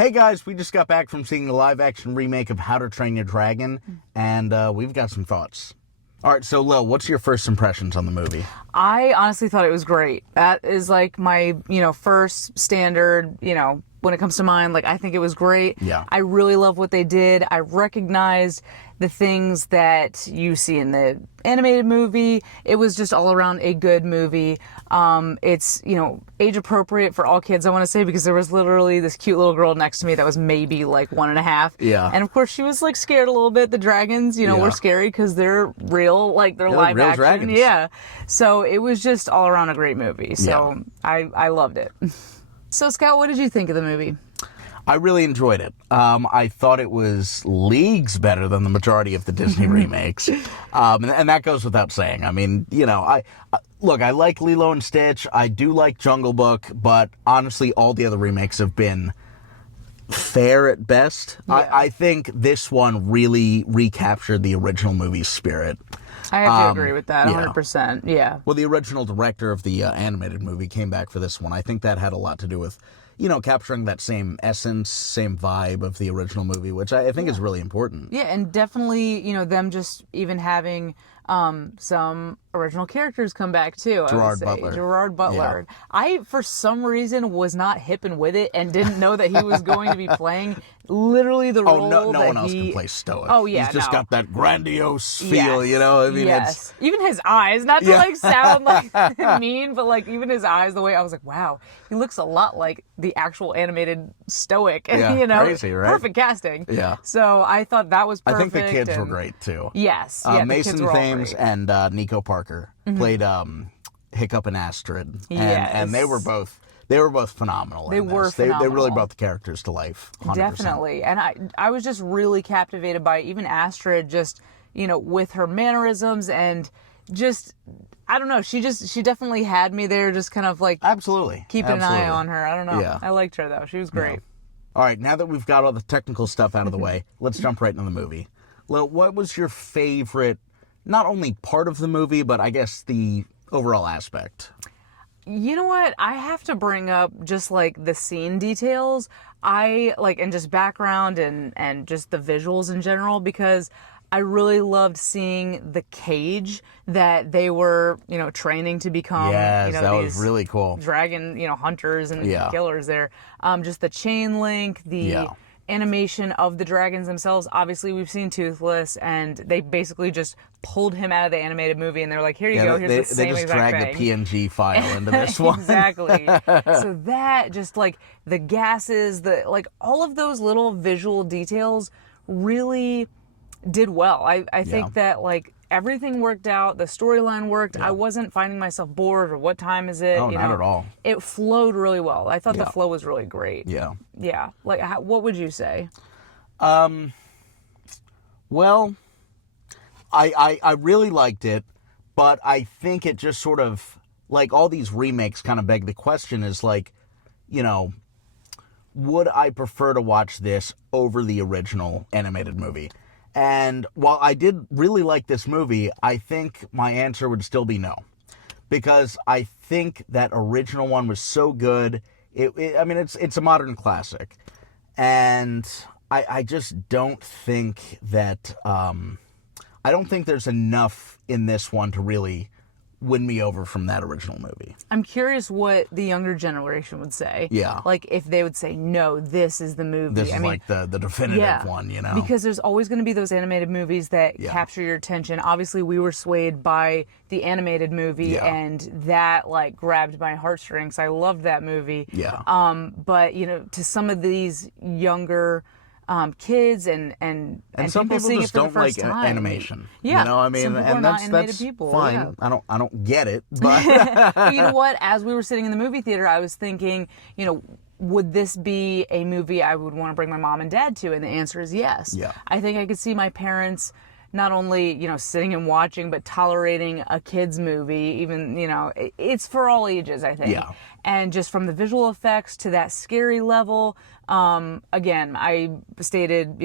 Hey guys, we just got back from seeing the live-action remake of How to Train Your Dragon, and we've got some thoughts. All right, so Lil, what's your first impressions on the movie? I honestly thought it was great. That is like my, first standard, when it comes to mind. Like, I think it was great. Yeah. I really love what they did. I recognized the things that you see in the animated movie. It was just all around a good movie. It's, age appropriate for all kids, I want to say, because there was literally this cute little girl next to me that was maybe like 1.5. Yeah. And of course she was like scared a little bit. The dragons, were scary because they're real, like they're live real action. dragons. Yeah. So it was just all around a great movie. So I loved it. So Scout, what did you think of the movie? I really enjoyed it. I thought it was leagues better than the majority of the Disney remakes. And that goes without saying. I mean, I like Lilo and Stitch. I do like Jungle Book, but honestly, all the other remakes have been fair at best. Yeah. I think this one really recaptured the original movie's spirit. I have to agree with that, 100%. Yeah. Well, the original director of the animated movie came back for this one. I think that had a lot to do with, capturing that same essence, same vibe of the original movie, which I think is really important. Yeah, and definitely, them just even having some original characters come back too. Gerard Butler. Gerard Butler. Yeah. I, for some reason, was not hip and with it and didn't know that he was going to be playing literally the role no that one else can play Stoick. Oh, yeah, He's just got that grandiose Yes. feel, I mean, yes. Even his eyes, not to like sound like mean, but like even his eyes, the way I was like, wow, he looks a lot like the actual animated Stoick. Yeah, crazy, right? Perfect casting. Yeah. So I thought that was perfect. I think the kids were great too. Yes. Yeah, Mason the kids were all Thames great. and Nico Parker played Hiccup and Astrid. Yes. And they were both phenomenal. They were phenomenal. They really brought the characters to life. 100%. Definitely. And I was just really captivated by even Astrid, just, with her mannerisms and just, I don't know, she definitely had me there, just kind of like Absolutely. keeping an eye on her. I don't know. Yeah. I liked her though. She was great. Yeah. All right, now that we've got all the technical stuff out of the way, let's jump right into the movie. Lil, what was your favorite, not only part of the movie, but I guess the overall aspect? You know what? I have to bring up just like the scene details. And just background and just the visuals in general, because I really loved seeing the cage that they were, training to become. Yes, that was these really cool. Dragon, hunters and killers there. Just the chain link, the animation of the dragons themselves. Obviously, we've seen Toothless, and they basically just pulled him out of the animated movie, and they're like, here you go, here's the same exact thing. They just dragged the PNG file into this one. Exactly. So that, just like the gases, all of those little visual details really did well. I think that everything worked out. The storyline worked. I wasn't finding myself bored or what time is it. Oh, not at all. It flowed really well. I thought the flow was really great. Yeah. Yeah. What would you say? Well, I really liked it, but I think it just sort of, all these remakes kind of beg the question is would I prefer to watch this over the original animated movie? And while I did really like this movie, I think my answer would still be no. Because I think that original one was so good. It's a modern classic. And I just don't think that, I don't think there's enough in this one to really win me over from that original movie. I'm curious what the younger generation would say. Yeah. If they would say, no, this is the movie. This is the definitive one, Because there's always going to be those animated movies that capture your attention. Obviously, we were swayed by the animated movie, and that, grabbed my heartstrings. I loved that movie. Yeah. But, to some of these younger kids and some people seeing just it for don't the first like time. animation. Yeah, some people are and not that's animated people. fine. Yeah. I don't get it, but But you know what? As we were sitting in the movie theater, I was thinking, would this be a movie I would want to bring my mom and dad to? And the answer is yes. Yeah. I think I could see my parents, not only, sitting and watching, but tolerating a kid's movie, even, it's for all ages, I think. Yeah. And just from the visual effects to that scary level, again, I stated,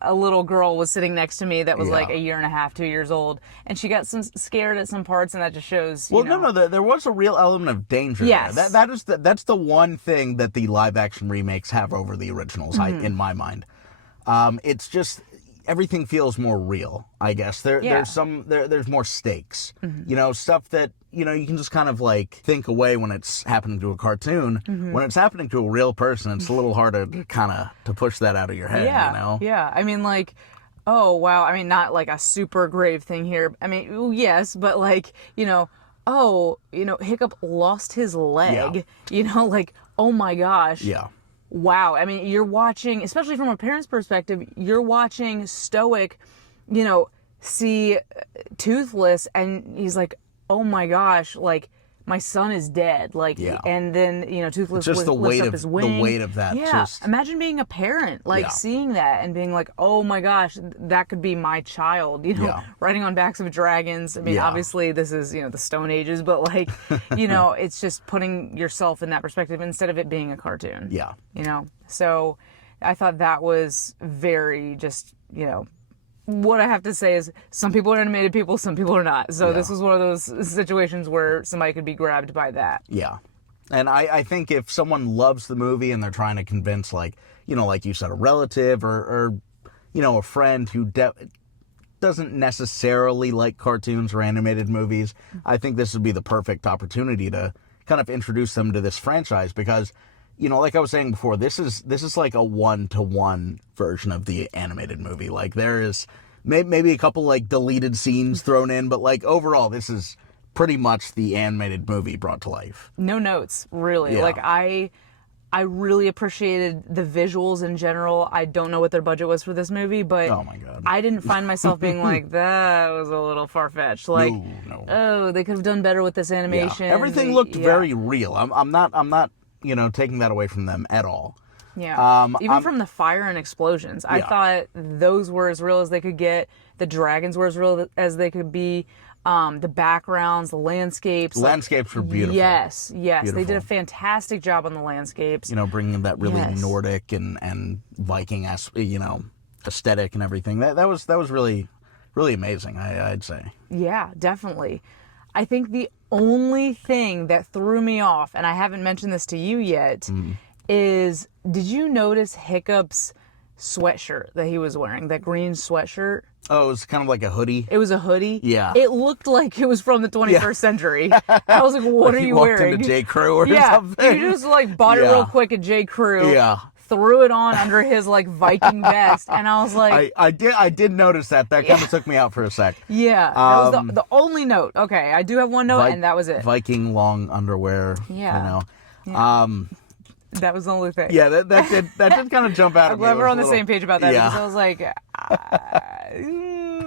a little girl was sitting next to me that was like a year and a half, 2 years old, and she got scared at some parts, and that just shows. No, there was a real element of danger. Yes. There. That's the one thing that the live action remakes have over the originals, in my mind. It's just everything feels more real, I guess. There's more stakes. Stuff that you can just kind of like think away when it's happening to a cartoon. When it's happening to a real person, it's a little harder to push that out of your head. Yeah. I mean, like, oh wow. I mean, not like a super grave thing here. I mean, yes, but like, Hiccup lost his leg. Like, oh my gosh. Yeah. Wow. I mean, you're watching, especially from a parent's perspective, you're watching Stoick, see Toothless, and he's like, oh my gosh, like, my son is dead. Like, and then, Toothless just lifts up his wing. The weight of that. Yeah. Imagine being a parent, like, seeing that and being like, oh my gosh, that could be my child, riding on backs of dragons. I mean, obviously this is, the Stone Ages, but like, it's just putting yourself in that perspective instead of it being a cartoon. Yeah. So I thought that was very just, what I have to say is some people are animated people, some people are not. So this was one of those situations where somebody could be grabbed by that. Yeah. And I think if someone loves the movie and they're trying to convince, like, like you said, a relative or a friend who doesn't necessarily like cartoons or animated movies, I think this would be the perfect opportunity to kind of introduce them to this franchise because, like I was saying before, this is like a 1-to-1 version of the animated movie. Like there is maybe a couple like deleted scenes thrown in, but like overall, this is pretty much the animated movie brought to life. No notes, really. Yeah. Like I really appreciated the visuals in general. I don't know what their budget was for this movie, but oh my God. I didn't find myself being like, that was a little far-fetched. Like, no. Oh, they could have done better with this animation. Yeah. Everything looked very real. I'm not taking that away from them at all. Yeah. Even from the fire and explosions, I thought those were as real as they could get. The dragons were as real as they could be. The backgrounds, the landscapes. The landscapes were beautiful. Yes. Beautiful. They did a fantastic job on the landscapes. Bringing that really Nordic and Viking aesthetic and everything. That was really, really amazing, I'd say. Yeah, definitely. I think the only thing that threw me off, and I haven't mentioned this to you yet, is did you notice Hiccup's sweatshirt that he was wearing? That green sweatshirt? Oh, it was kind of like a hoodie? It was a hoodie? Yeah. It looked like it was from the 21st century. I was like, what are you wearing? Walked into J. Crew or something? He just like bought it real quick at J. Crew. Yeah. Threw it on under his like Viking vest, and I was like, I did notice that. That kind of took me out for a sec. Yeah, that was the only note. Okay, I do have one note, and that was it. Viking long underwear. Yeah. That was the only thing. Yeah, that did kind of jump out at me. I'm glad we're on the same page about that because I was like,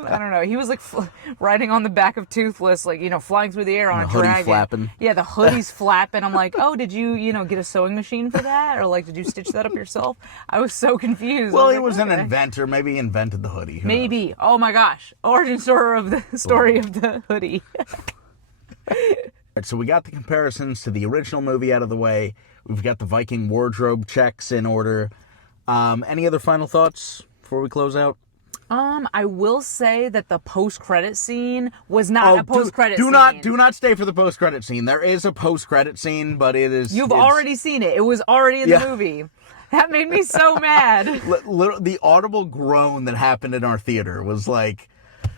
I don't know. He was like riding on the back of Toothless, like, flying through the air on a dragon. Flapping. Yeah, the hoodie's flapping. I'm like, oh, did you, get a sewing machine for that? Or like, did you stitch that up yourself? I was so confused. Well, he was an inventor. Maybe he invented the hoodie. Who Maybe. knows? Oh my gosh. Origin story of the hoodie. So we got the comparisons to the original movie out of the way. We've got the Viking wardrobe checks in order. Any other final thoughts before we close out? I will say that the post-credit scene was not a post-credit scene. Do not stay for the post-credit scene. There is a post-credit scene, but it's already seen it. It was already in the movie. That made me so mad. The audible groan that happened in our theater was like...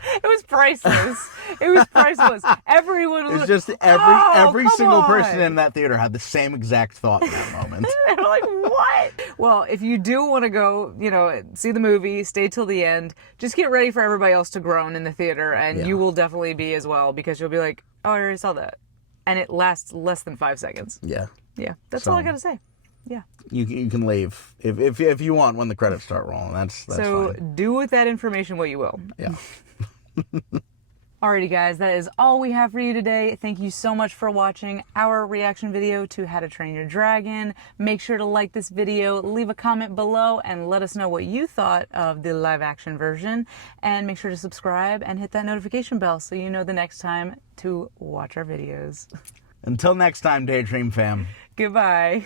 It was priceless. It was priceless. Everyone was... It's just every single person in that theater had the same exact thought in that moment. They were like, what? Well, if you do want to go, see the movie, stay till the end, just get ready for everybody else to groan in the theater, and you will definitely be as well, because you'll be like, oh, I already saw that. And it lasts less than 5 seconds. Yeah. Yeah. That's all I got to say. Yeah. You can leave if you want when the credits start rolling. That's so fine. Do with that information what you will. Yeah. Alrighty guys, that is all we have for you today. Thank you so much for watching our reaction video to How to Train Your Dragon. Make sure to like this video, leave a comment below, and let us know what you thought of the live action version. And make sure to subscribe and hit that notification bell so you know the next time to watch our videos. Until next time, Daydream fam. Goodbye.